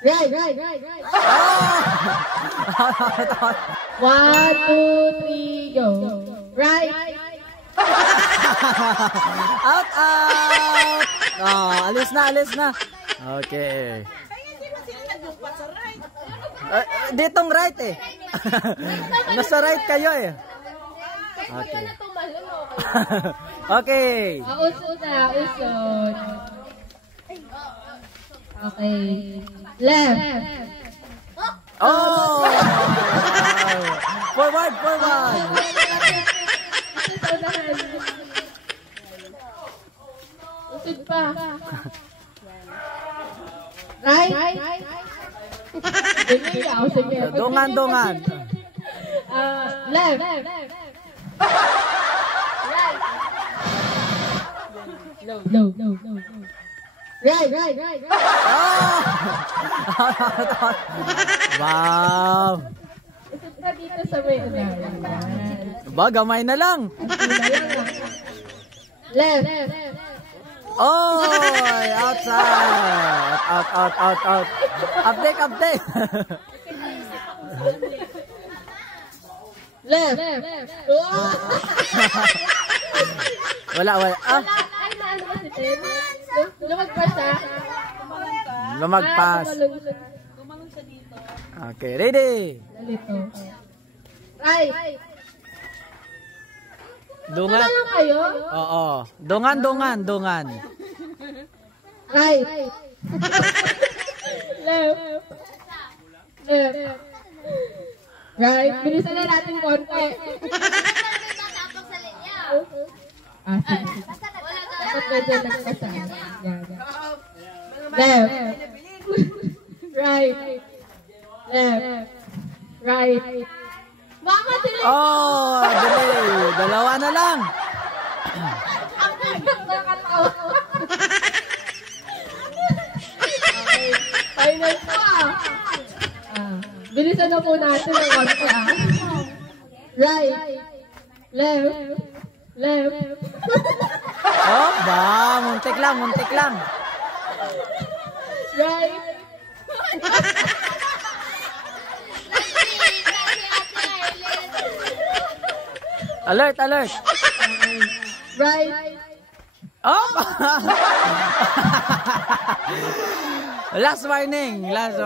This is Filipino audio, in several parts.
Right. One, two, three, go. Right. Out. Oh, alis na. Okay. Ditong right eh. Nasa right kayo eh. Okay. Okay. Usod. Okay. Left. Oh! Forward. Usod pa. Right. Dongan. Left. Right. No. Right. Oh! Wow! Usod pa dito sa may Ba, gamay na lang. Left. Oh! Outside! Out. Update. Left. Wala. Ah! Ay, naano ba si Tim? Lumagpas siya. Lumagpas. Gumalong siya dito. Okay, ready? Lalito. Right. Dungan. Wala lang kayo? Oo. Dungan. Right. Left. Right. Bilisan na natin konti. Sige. Dapat medyo nagkasama. Yan. Left. Right. Mama, sila! Oh, delay. Dalawa na lang. Nakatawa. Okay. Final pa. Bilisan na po natin ang konti. Right. Left. Oh, ba, muntik lang. Right. Alert. Right. Oh! Last warning. Left.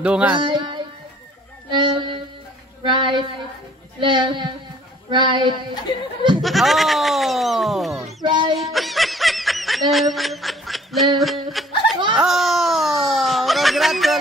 Dungan. Right. Left. Right. Oh! Right. Left. Oh! Congrats!